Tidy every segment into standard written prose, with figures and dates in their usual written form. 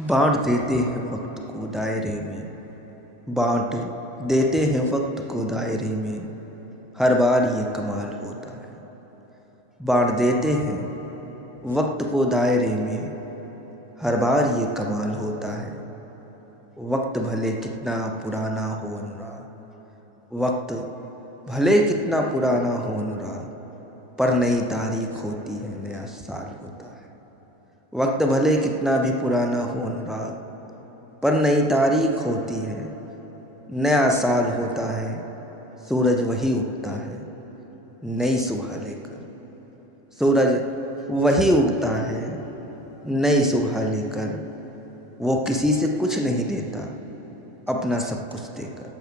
बाँट देते हैं वक्त को दायरे में, बाँट देते हैं वक्त को दायरे में, हर बार ये कमाल होता है। बाँट देते हैं वक्त को दायरे में, हर बार ये कमाल होता है। वक्त भले कितना पुराना हो अनुराग, वक्त भले कितना पुराना हो अनुराग, पर नई तारीख होती है, नया साल होता है। वक्त भले कितना भी पुराना हो अनुराग, पर नई तारीख होती है, नया साल होता है। सूरज वही उगता है नई सुबह लेकर, सूरज वही उगता है नई सुबह लेकर। वो किसी से कुछ नहीं लेता अपना सब कुछ देकर,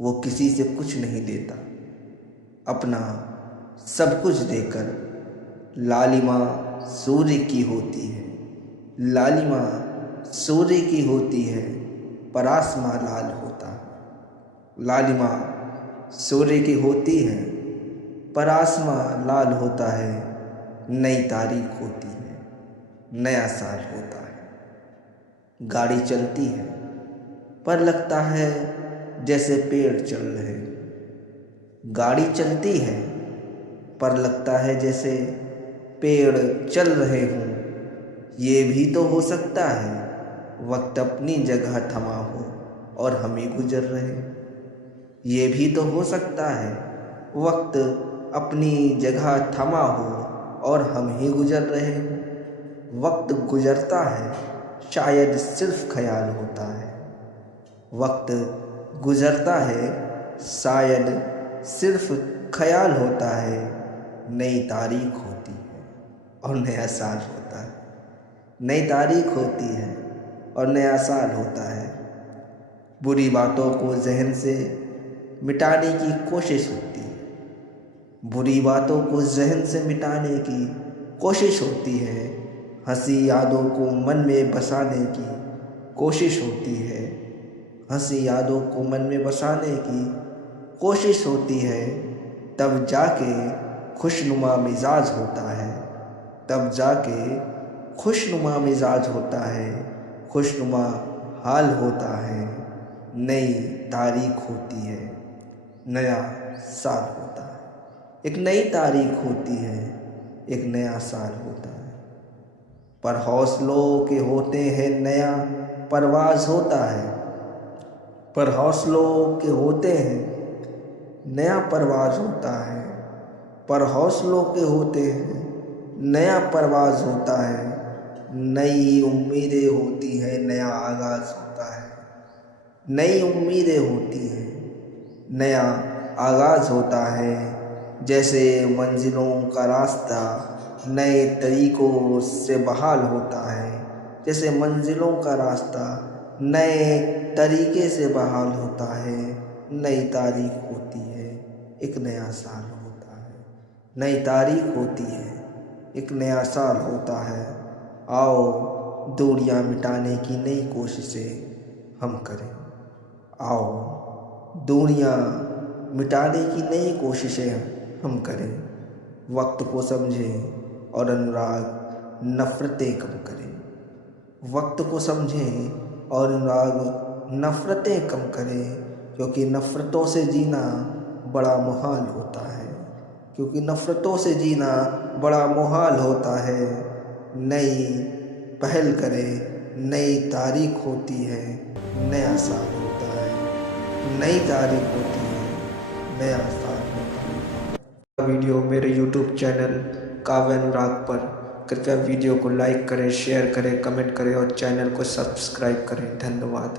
वो किसी से कुछ नहीं लेता अपना सब कुछ देकर। लालिमा सूर्य की होती है, लालिमा सूर्य की होती है, पर आसमां लाल होता है। लालिमा सूर्य की होती है, पर आसमां लाल होता है। नई तारीख होती है, नया साल होता है। गाड़ी चलती है पर लगता है जैसे पेड़ चल रहे। गाड़ी चलती है पर लगता है जैसे पेड़ चल रहे हों। ये भी तो हो सकता है वक्त अपनी जगह थमा हो और हम ही गुजर रहे। ये भी तो हो सकता है वक्त अपनी जगह थमा हो और हम ही गुजर रहे हों। वक्त गुजरता है शायद सिर्फ ख्याल होता है, वक्त गुजरता है शायद सिर्फ ख्याल होता है। नई तारीख होती है और नया साल होता है, नई तारीख होती है और नया साल होता है। बुरी बातों को जहन से मिटाने की कोशिश होती है, बुरी बातों को जहन से मिटाने की कोशिश होती है। हंसी यादों को मन में बसाने की कोशिश होती है, हंसी यादों को मन में बसाने की कोशिश होती है। तब जाके खुशनुमा मिजाज होता है, तब जाके खुशनुमा मिजाज होता है, खुशनुमा हाल होता है। नई तारीख होती है, नया साल होता है। एक नई तारीख होती है, एक नया साल होता है। पर हौसलों के होते हैं नया परवाज होता है, पर हौसलों के होते हैं नया परवाज होता है। पर हौसलों के होते हैं नया परवाज होता है। नई उम्मीदें होती है, नया आगाज होता है। नई उम्मीदें होती हैं, नया आगाज होता है। जैसे मंजिलों का रास्ता नए तरीकों से बहाल होता है, जैसे मंजिलों का रास्ता नए तरीके से बहाल होता है। नई तारीख होती है, एक नया साल होता है। नई तारीख होती है, एक नया साल होता है। आओ दूरियां मिटाने की नई कोशिशें हम करें, आओ दूरियां मिटाने की नई कोशिशें हम करें। वक्त को समझें और अनुराग नफ़रतें कम करें, वक्त को समझें और अनुराग नफ़रतें कम करें। क्योंकि नफ़रतों से जीना बड़ा मुहाल होता है, क्योंकि नफ़रतों से जीना बड़ा मुहाल होता है। नई पहल करें, नई तारीख होती है, नया साल होता है। नई तारीख होती है, नया साल होता है। वीडियो मेरे YouTube चैनल काव्य अनुराग पर। कृपया वीडियो को लाइक करें, शेयर करें, कमेंट करें और चैनल को सब्सक्राइब करें। धन्यवाद।